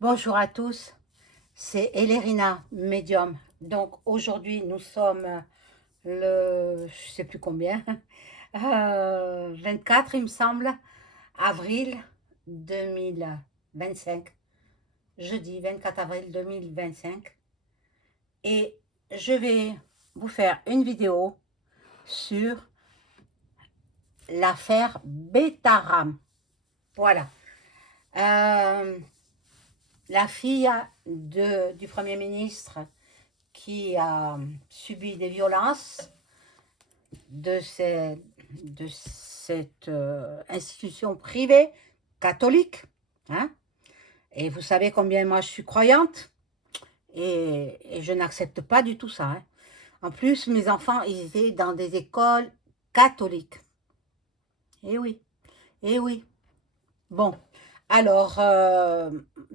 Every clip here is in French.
Bonjour à tous, c'est Elérina, médium. Donc aujourd'hui nous sommes je sais plus combien, 24 il me semble, avril 2025, jeudi 24 avril 2025. Et je vais vous faire une vidéo sur l'affaire Betaram. Voilà. Euh, la fille du Premier ministre qui a subi des violences de, de cette institution privée catholique. Hein. Et vous savez combien moi je suis croyante et je n'accepte pas du tout ça. Hein. En plus, mes enfants, ils étaient dans des écoles catholiques. Eh oui, eh oui. Bon, alors,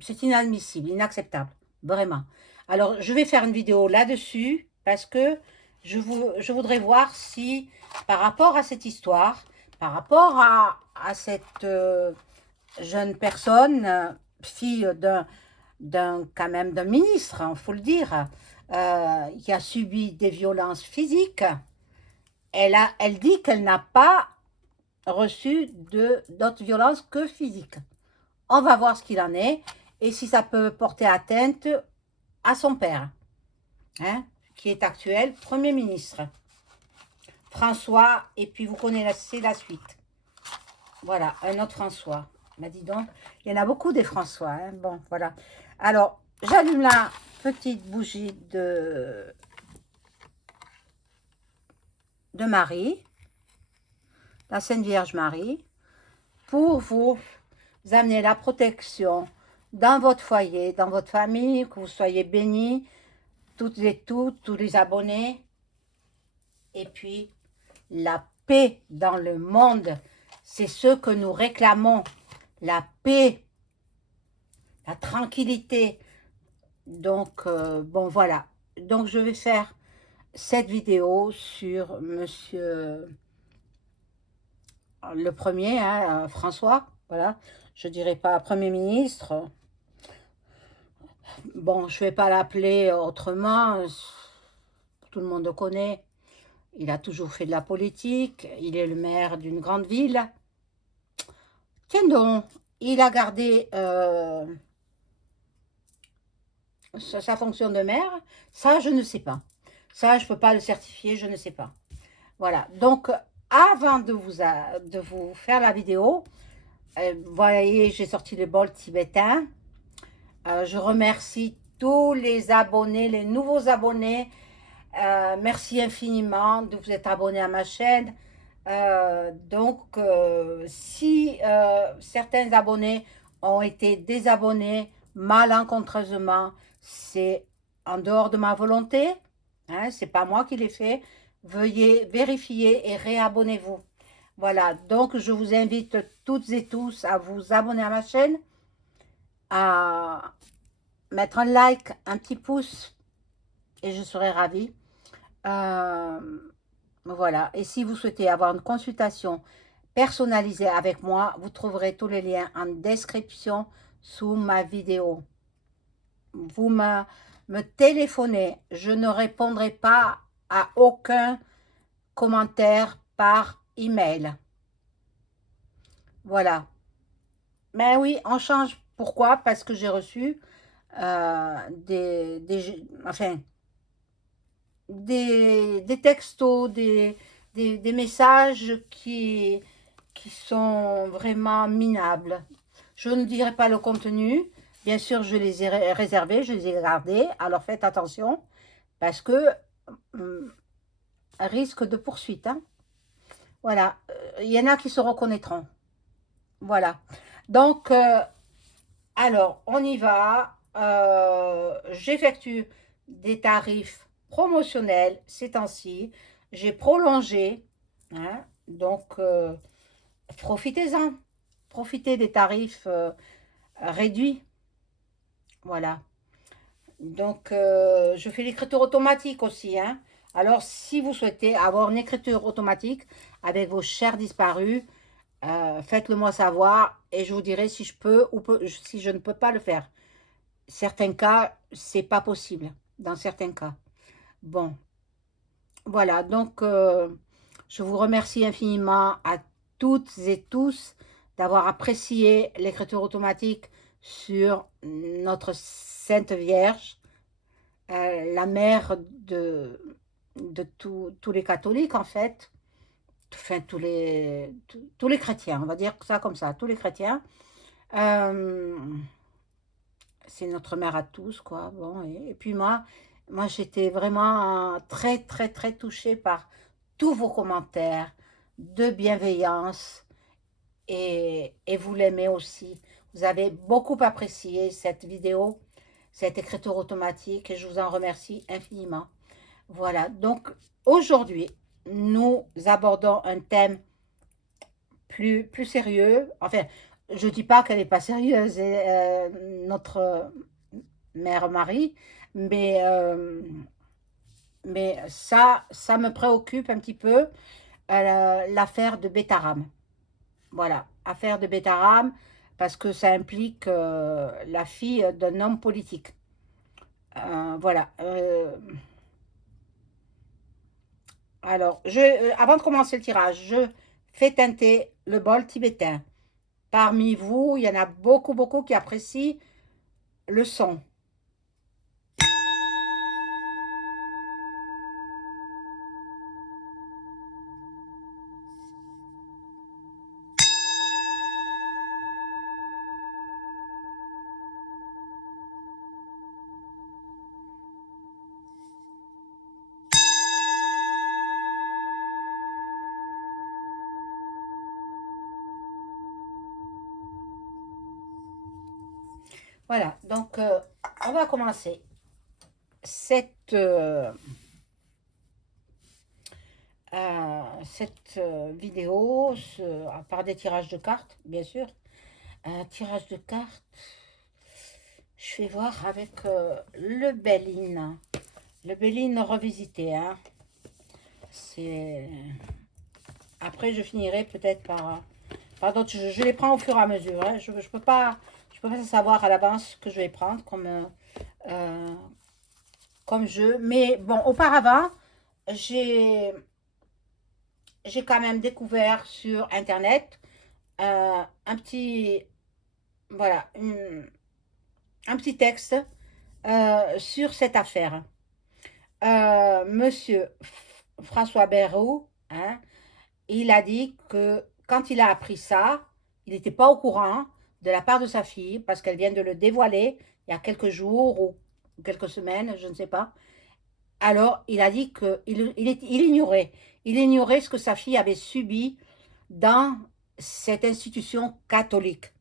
c'est inadmissible, inacceptable, vraiment. Alors, je vais faire une vidéo là-dessus parce que je voudrais voir si, par rapport à cette histoire, par rapport à cette jeune personne, fille quand même d'un ministre, il faut le dire, qui a subi des violences physiques, elle dit qu'elle n'a pas reçu d'autres violences que physiques. On va voir ce qu'il en est et si ça peut porter atteinte à son père, hein, qui est actuel Premier ministre. François, et puis vous connaissez la suite. Voilà, un autre François. Bah dis donc, il y en a beaucoup des François. Hein. Bon, voilà. Alors, j'allume la petite bougie de Marie, la Sainte Vierge Marie, pour vous amener la protection dans votre foyer, dans votre famille, que vous soyez bénis, toutes et tous les abonnés, et puis la paix dans le monde, c'est ce que nous réclamons, la paix, la tranquillité. Donc, bon, voilà. Donc, je vais faire cette vidéo sur monsieur le premier, hein, François, voilà. Je dirais pas Premier ministre. Bon, je vais pas l'appeler autrement. Tout le monde le connaît. Il a toujours fait de la politique. Il est le maire d'une grande ville. Tiens donc, il a gardé sa fonction de maire. Ça, je ne sais pas. Ça, je ne peux pas le certifier, je ne sais pas. Voilà. Donc, avant de vous faire la vidéo, vous voyez, j'ai sorti le bol tibétain. Je remercie tous les abonnés, les nouveaux abonnés. Merci infiniment de vous être abonné à ma chaîne. Si certains abonnés ont été désabonnés malencontreusement, c'est en dehors de ma volonté. Hein, c'est pas moi qui l'ai fait. Veuillez vérifier et réabonnez-vous. Voilà, donc je vous invite toutes et tous à vous abonner à ma chaîne, à mettre un like, un petit pouce, et je serai ravie. Voilà, et si vous souhaitez avoir une consultation personnalisée avec moi, vous trouverez tous les liens en description sous ma vidéo. Vous me téléphonez, je ne répondrai pas à aucun commentaire par email. Voilà. Mais oui, on change. Pourquoi? Parce que j'ai reçu enfin, des textos, des messages qui sont vraiment minables. Je ne dirai pas le contenu. Bien sûr, je les ai réservés, je les ai gardés. Alors faites attention parce que risque de poursuite. Hein. Voilà. Il y en a qui se reconnaîtront. Voilà. Donc, alors, on y va. J'effectue des tarifs promotionnels ces temps-ci. J'ai prolongé. Hein, donc, profitez-en. Profitez des tarifs réduits. Voilà. Donc, je fais l'écriture automatique aussi. Hein. Alors, si vous souhaitez avoir une écriture automatique avec vos chers disparus, faites-le moi savoir et je vous dirai si je peux ou si je ne peux pas le faire. certains cas, c'est pas possible, dans certains cas. Bon, voilà, donc je vous remercie infiniment à toutes et tous d'avoir apprécié l'écriture automatique sur notre Sainte Vierge, la mère de tous les catholiques en fait, enfin tous les chrétiens, on va dire ça comme ça, tous les chrétiens. Euh, c'est notre mère à tous, quoi. Bon, et puis moi j'étais vraiment très, très, très touchée par tous vos commentaires de bienveillance et vous l'aimez aussi. Vous avez beaucoup apprécié cette vidéo, cette écriture automatique et je vous en remercie infiniment. Voilà, donc aujourd'hui, nous abordons un thème plus sérieux. Enfin, je dis pas qu'elle n'est pas sérieuse, notre mère Marie, mais ça me préoccupe un petit peu, l'affaire de Betaram. Voilà, affaire de Betaram, parce que ça implique la fille d'un homme politique. Voilà. Alors, avant de commencer le tirage, je fais teinter le bol tibétain. Parmi vous, il y en a beaucoup, beaucoup qui apprécient le son. Voilà, donc on va commencer cette, vidéo par des tirages de cartes, bien sûr. Un tirage de cartes, je vais voir avec le Béline. Le Béline revisité, hein. C'est... Après, je finirai peut-être par d'autres. Je les prends au fur et à mesure, hein. Je peux pas savoir à l'avance ce que je vais prendre euh, comme jeu. Mais bon, auparavant, j'ai j'ai quand même découvert sur Internet un petit, voilà, un petit texte sur cette affaire. Monsieur François Bayrou, hein, il a dit que quand il a appris ça, il n'était pas au courant de la part de sa fille, parce qu'elle vient de le dévoiler il y a quelques jours ou quelques semaines, je ne sais pas. Alors, il a dit il ignorait ce que sa fille avait subi dans cette institution catholique,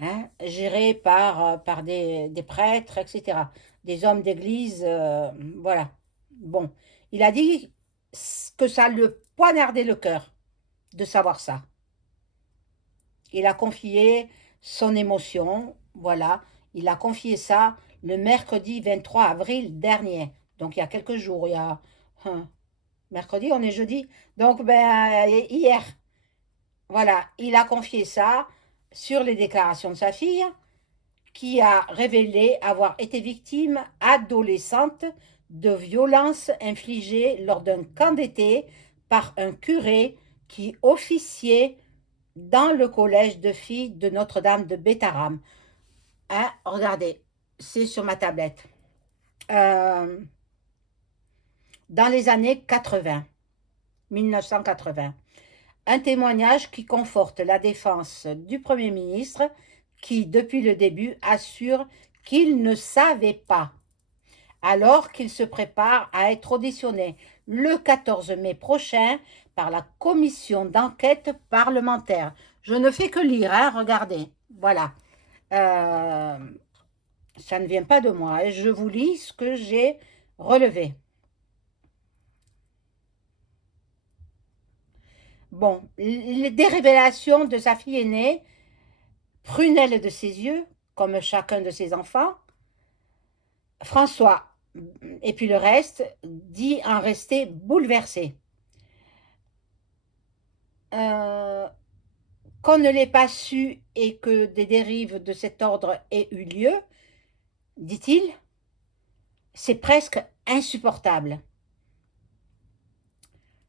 hein, gérée par des prêtres, etc., des hommes d'église, voilà. Bon, il a dit que ça le poignardait le cœur de savoir ça. Il a confié son émotion, voilà, il a confié ça le mercredi 23 avril dernier, donc il y a quelques jours, il y a mercredi, on est jeudi, donc ben hier, voilà, il a confié ça sur les déclarations de sa fille, qui a révélé avoir été victime adolescente de violences infligées lors d'un camp d'été par un curé qui officiait dans le collège de filles de Notre-Dame de Bétaram. Hein, regardez, c'est sur ma tablette. Euh, dans les années 80, 1980. Un témoignage qui conforte la défense du Premier ministre qui, depuis le début, assure qu'il ne savait pas, alors qu'il se prépare à être auditionné le 14 mai prochain par la commission d'enquête parlementaire. Je ne fais que lire, hein, regardez. Voilà. Euh, ça ne vient pas de moi. Et je vous lis ce que j'ai relevé. Bon, des révélations de sa fille aînée, prunelle de ses yeux, comme chacun de ses enfants. François, et puis le reste, dit en rester bouleversé. Euh, qu'on ne l'ait pas su et que des dérives de cet ordre aient eu lieu, dit-il, c'est presque insupportable.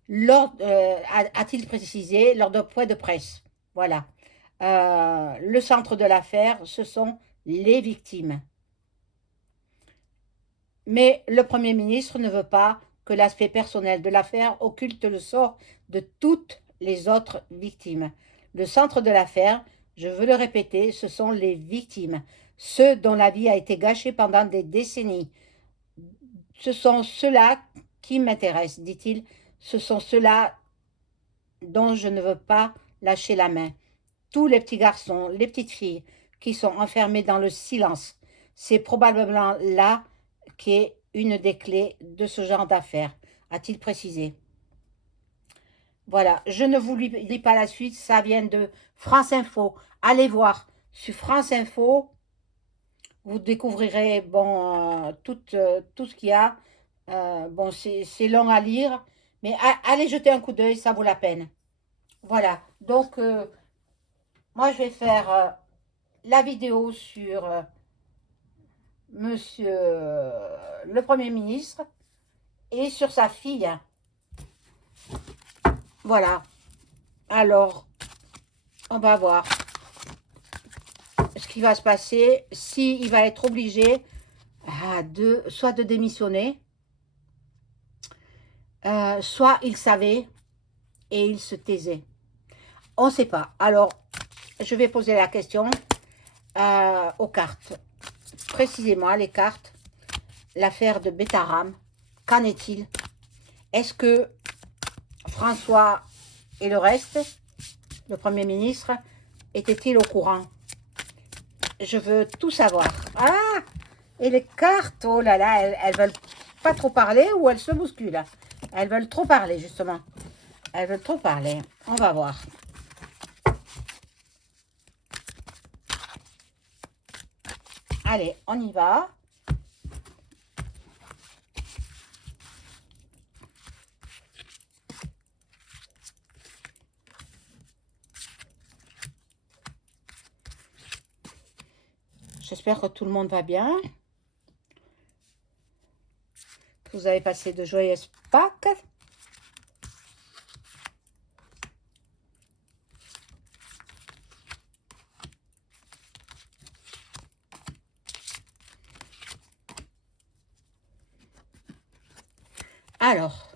A-t-il précisé lors de point de presse. Voilà. Le centre de l'affaire, ce sont les victimes. Mais le Premier ministre ne veut pas que l'aspect personnel de l'affaire occulte le sort de toutes les autres victimes. Le centre de l'affaire, je veux le répéter, ce sont les victimes, ceux dont la vie a été gâchée pendant des décennies. Ce sont ceux-là qui m'intéressent, dit-il. Ce sont ceux-là dont je ne veux pas lâcher la main. Tous les petits garçons, les petites filles qui sont enfermés dans le silence. C'est probablement là qu'est une des clés de ce genre d'affaires, a-t-il précisé. Voilà, je ne vous lis pas la suite, ça vient de France Info. Allez voir sur France Info, vous découvrirez bon, tout ce qu'il y a. Bon, c'est long à lire, mais allez jeter un coup d'œil, ça vaut la peine. Voilà, donc moi je vais faire la vidéo sur monsieur le Premier ministre et sur sa fille. Voilà, alors on va voir ce qui va se passer, s'il va être obligé soit de démissionner, soit il savait et il se taisait. On ne sait pas. Alors, je vais poser la question aux cartes. Précisément, les cartes, l'affaire de Betaram, qu'en est-il? Est-ce que François et le reste, le Premier ministre, étaient-ils au courant? Je veux tout savoir. Ah! Et les cartes, oh là là, elles veulent pas trop parler ou elles se bousculent? Elles veulent trop parler, justement. Elles veulent trop parler. On va voir. Allez, on y va. J'espère que tout le monde va bien. Que vous avez passé de joyeuses Pâques. Alors,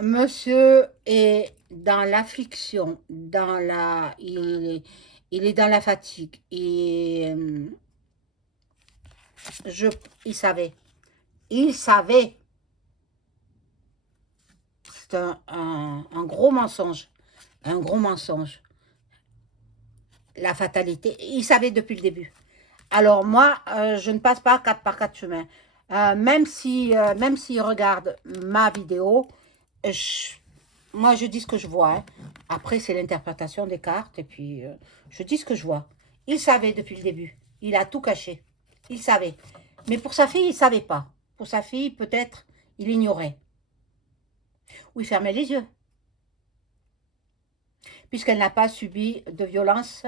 monsieur est dans l'affliction, il est dans la fatigue. Et il savait. Il savait. C'est un gros mensonge. Un gros mensonge. La fatalité. Il savait depuis le début. Alors moi, je ne passe pas 4 par 4 chemins. Même s'il regarde ma vidéo, moi je dis ce que je vois. Hein. Après, c'est l'interprétation des cartes. Et puis, je dis ce que je vois. Il savait depuis le début. Il a tout caché. Il savait. Mais pour sa fille, il ne savait pas. Pour sa fille, peut-être, il ignorait. Ou il fermait les yeux. Puisqu'elle n'a pas subi de violence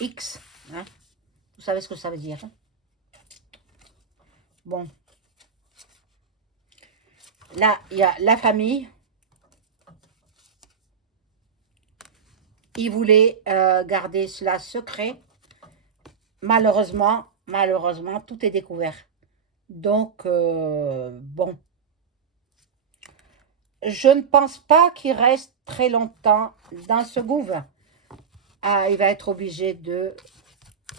X. Hein. Vous savez ce que ça veut dire. Hein. Bon. Là, il y a la famille. Il voulait garder cela secret. Malheureusement, tout est découvert. Donc, bon. Je ne pense pas qu'il reste très longtemps dans ce gouvernement. Ah, il va être obligé de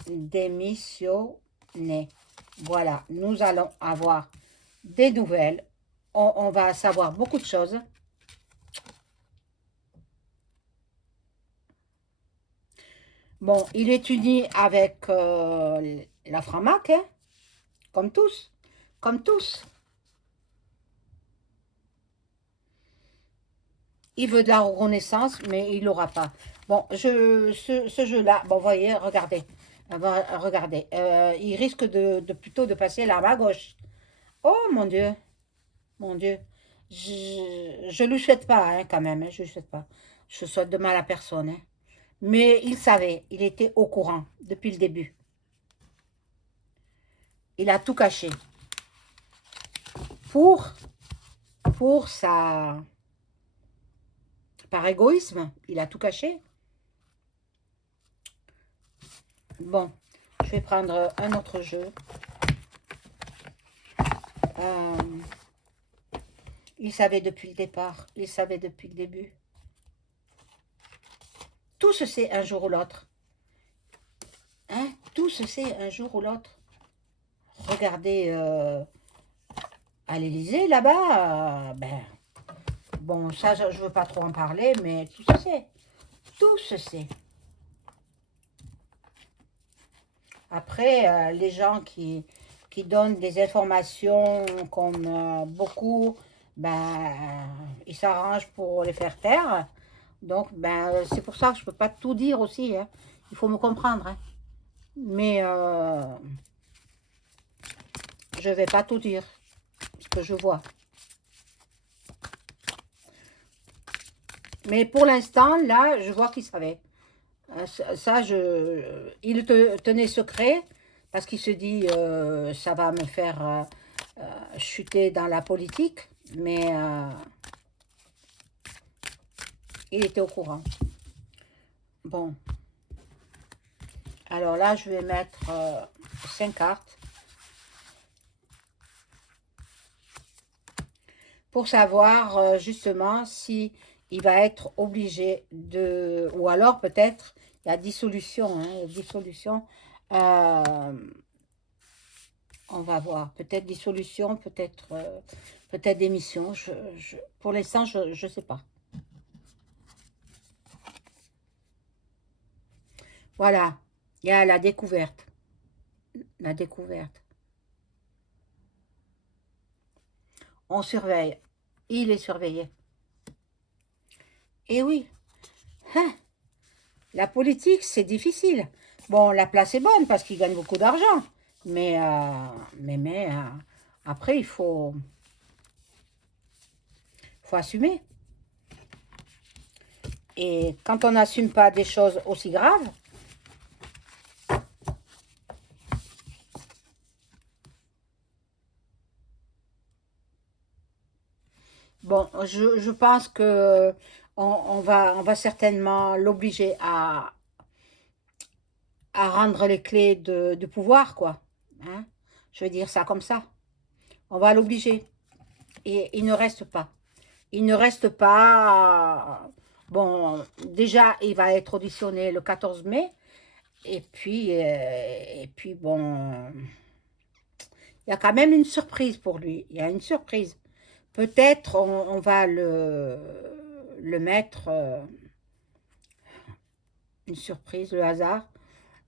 démissionner. Voilà, nous allons avoir des nouvelles. On va savoir beaucoup de choses. Bon, il est uni avec la Framac, hein, comme tous. Comme tous. Il veut de la reconnaissance, mais il l'aura pas. Bon, ce jeu-là, bon, vous voyez, regardez. Regardez, il risque plutôt de passer l'arme à gauche. Oh, mon Dieu. Mon Dieu. Je lui souhaite pas, hein, quand même, hein, je lui souhaite pas. Je souhaite de mal à personne, hein. Mais il savait, il était au courant depuis le début. Il a tout caché. Pour, pour sa... Par égoïsme, il a tout caché. Bon, je vais prendre un autre jeu. Euh, il savait depuis le départ, il savait depuis le début. Tout se sait un jour ou l'autre. Hein? Tout se sait un jour ou l'autre. Regardez à l'Élysée, là-bas, ben, bon, ça, je ne veux pas trop en parler, mais tout se sait. Tout se sait. Après, les gens qui donnent des informations comme beaucoup, ben, ils s'arrangent pour les faire taire. Donc, ben, c'est pour ça que je ne peux pas tout dire aussi, hein. Il faut me comprendre, hein. Mais je ne vais pas tout dire, ce que je vois. Mais pour l'instant, là, je vois qu'il savait. Ça, il tenait secret parce qu'il se dit ça va me faire chuter dans la politique, mais il était au courant. Bon, alors là, je vais mettre 5 cartes pour savoir justement si il va être obligé de... Ou alors peut-être, il y a dissolution, hein, dissolution. Euh, on va voir. Peut-être dissolution, peut-être démission. Pour l'instant, je ne sais pas. Voilà. Il y a la découverte. La découverte. On surveille. Il est surveillé. Et oui. Hein, la politique, c'est difficile. Bon, la place est bonne parce qu'il gagne beaucoup d'argent. Mais après, faut assumer. Et quand on n'assume pas des choses aussi graves, bon, je pense que on va certainement l'obliger à rendre les clés de pouvoir, quoi. Hein? Je veux dire ça comme ça. On va l'obliger. Et il ne reste pas. Il ne reste pas... Bon, déjà, il va être auditionné le 14 mai. Et puis bon, il y a quand même une surprise pour lui. Il y a une surprise. Peut-être on va le mettre, une surprise, le hasard.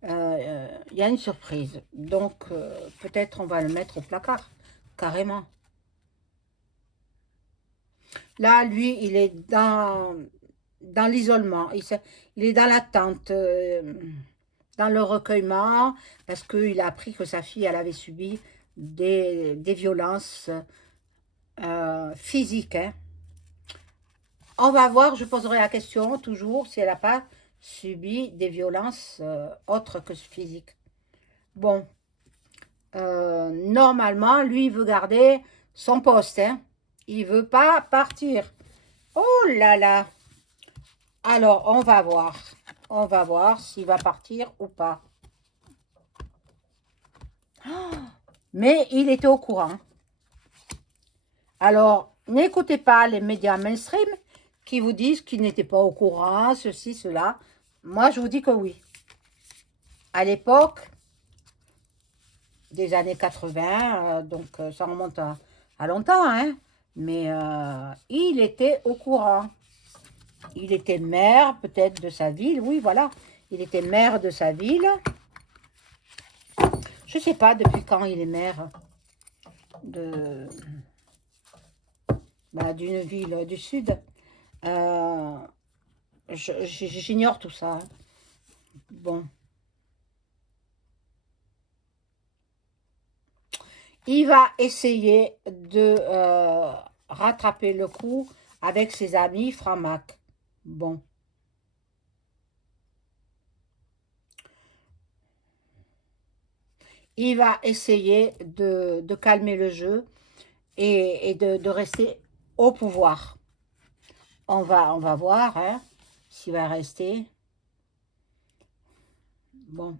Il y a une surprise. Donc, peut-être on va le mettre au placard, carrément. Là, lui, il est dans l'isolement. Il est dans l'attente, dans le recueillement, parce qu'il a appris que sa fille, elle avait subi des violences physiques, hein. On va voir, je poserai la question toujours si elle n'a pas subi des violences autres que physiques. Bon, normalement, lui, il veut garder son poste, hein. Il veut pas partir. Oh là là. Alors, on va voir. On va voir s'il va partir ou pas. Mais il était au courant. Alors, n'écoutez pas les médias mainstream qui vous disent qu'il n'était pas au courant, ceci, cela. Moi, je vous dis que oui. À l'époque des années 80, donc ça remonte à longtemps, hein, mais il était au courant. Il était maire peut-être de sa ville, oui, voilà. Il était maire de sa ville. Je ne sais pas depuis quand il est maire de d'une ville du sud. Euh, J'ignore tout ça, hein. Bon. Il va essayer de rattraper le coup avec ses amis francs-mac. Bon. Il va essayer de calmer le jeu et de rester au pouvoir. On va voir hein, s'il va rester. Bon.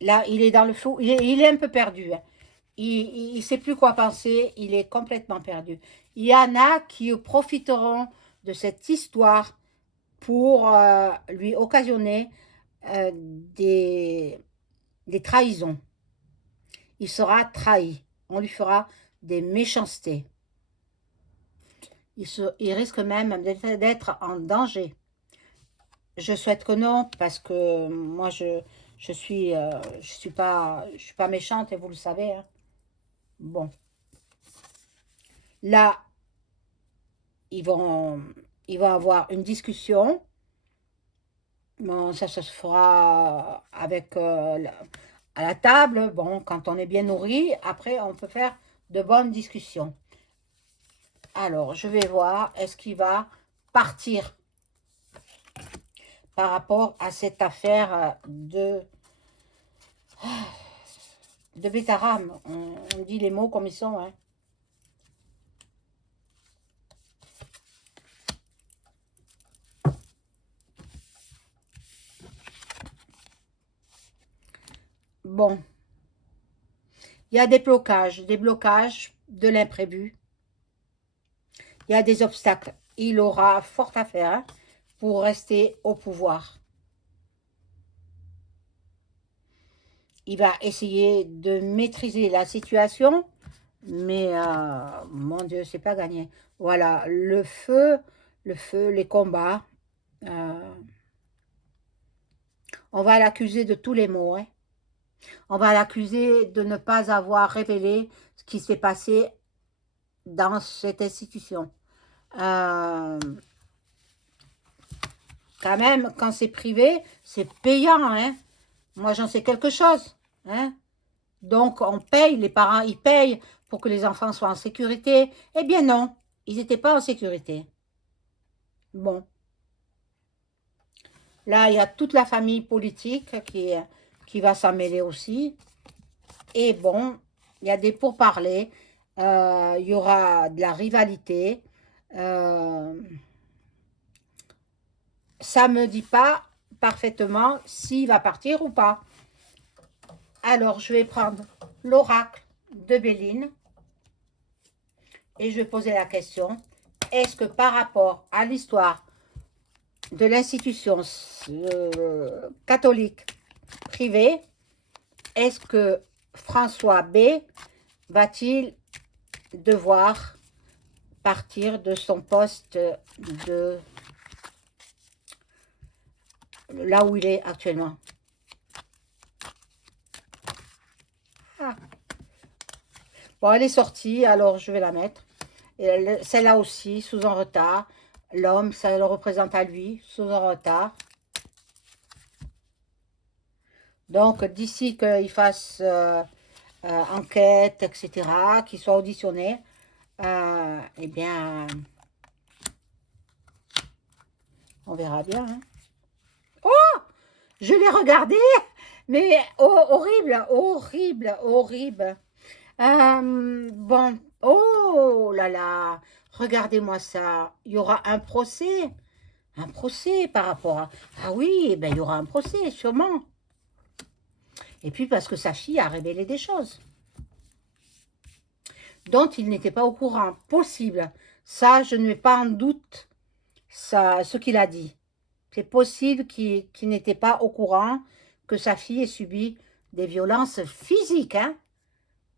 Là, il est dans le flou. Il est un peu perdu. Hein. Il ne sait plus quoi penser. Il est complètement perdu. Il y en a qui profiteront de cette histoire pour lui occasionner des trahisons. Il sera trahi. On lui fera des méchancetés. Il risque même d'être en danger. Je souhaite que non, parce que moi, je suis pas méchante, et vous le savez. Hein. Bon. Là, ils vont avoir une discussion. Bon, ça se fera avec à la table. Bon, quand on est bien nourri, après, on peut faire de bonnes discussions. Alors, je vais voir, est-ce qu'il va partir par rapport à cette affaire de Bétarame. On dit les mots comme ils sont. Hein. Bon, il y a des blocages de l'imprévu. Il y a des obstacles. Il aura fort à faire hein, pour rester au pouvoir. Il va essayer de maîtriser la situation, mais mon Dieu, c'est pas gagné. Voilà, le feu, les combats. On va l'accuser de tous les maux. Hein. On va l'accuser de ne pas avoir révélé ce qui s'est passé dans cette institution. Quand même, quand c'est privé, c'est payant. Hein. Moi, j'en sais quelque chose. Hein. Donc, on paye, les parents, ils payent pour que les enfants soient en sécurité. Eh bien non, ils n'étaient pas en sécurité. Bon. Là, il y a toute la famille politique qui va s'en mêler aussi. Et bon, il y a des pourparlers. Il y aura de la rivalité. Ça ne me dit pas parfaitement s'il va partir ou pas. Alors, je vais prendre l'oracle de Béline et je vais poser la question, est-ce que par rapport à l'histoire de l'institution catholique privée, est-ce que François B va-t-il devoir partir de son poste de là où il est actuellement? Ah. Bon, elle est sortie, alors je vais la mettre. Celle-là aussi, sous un retard. L'homme, ça le représente à lui, sous un retard. Donc, d'ici qu'il fasse enquête, etc., qu'il soit auditionné, eh bien, on verra bien. Hein. Oh, je l'ai regardé, mais horrible, horrible, horrible. Bon, oh là là, regardez-moi ça. Il y aura un procès. Un procès par rapport à... Ah oui, ben, il y aura un procès, sûrement. Et puis parce que sa fille a révélé des choses dont il n'était pas au courant. Possible. Ça, je ne mets pas en doute ce qu'il a dit. C'est possible qu'il n'était pas au courant que sa fille ait subi des violences physiques. Hein.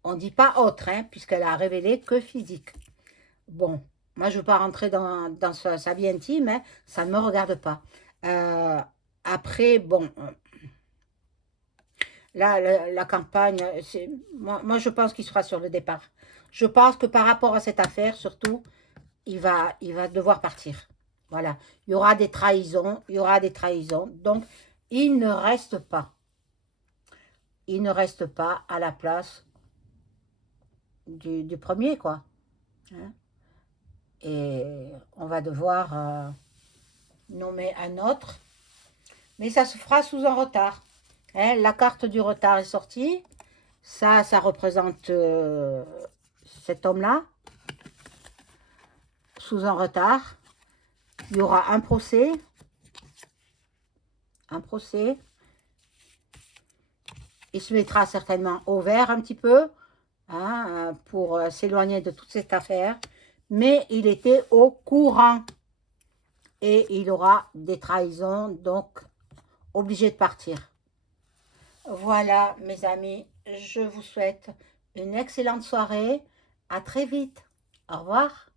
On ne dit pas autre, hein, puisqu'elle a révélé que physique. Bon, moi, je ne veux pas rentrer dans sa vie intime. Hein, ça ne me regarde pas. Après, bon... Là, la campagne, moi, je pense qu'il sera sur le départ. Je pense que par rapport à cette affaire, surtout, il va devoir partir. Voilà. Il y aura des trahisons, il y aura des trahisons. Donc, il ne reste pas. Il ne reste pas à la place du premier, quoi. Hein? et on va devoir nommer un autre. Mais ça se fera sous un retard. Hein, la carte du retard est sortie. Ça représente cet homme-là, sous un retard. Il y aura un procès. Un procès. Il se mettra certainement au vert un petit peu, hein, pour s'éloigner de toute cette affaire. Mais il était au courant. Et il aura des trahisons, donc obligé de partir. Voilà, mes amis, je vous souhaite une excellente soirée. À très vite. Au revoir.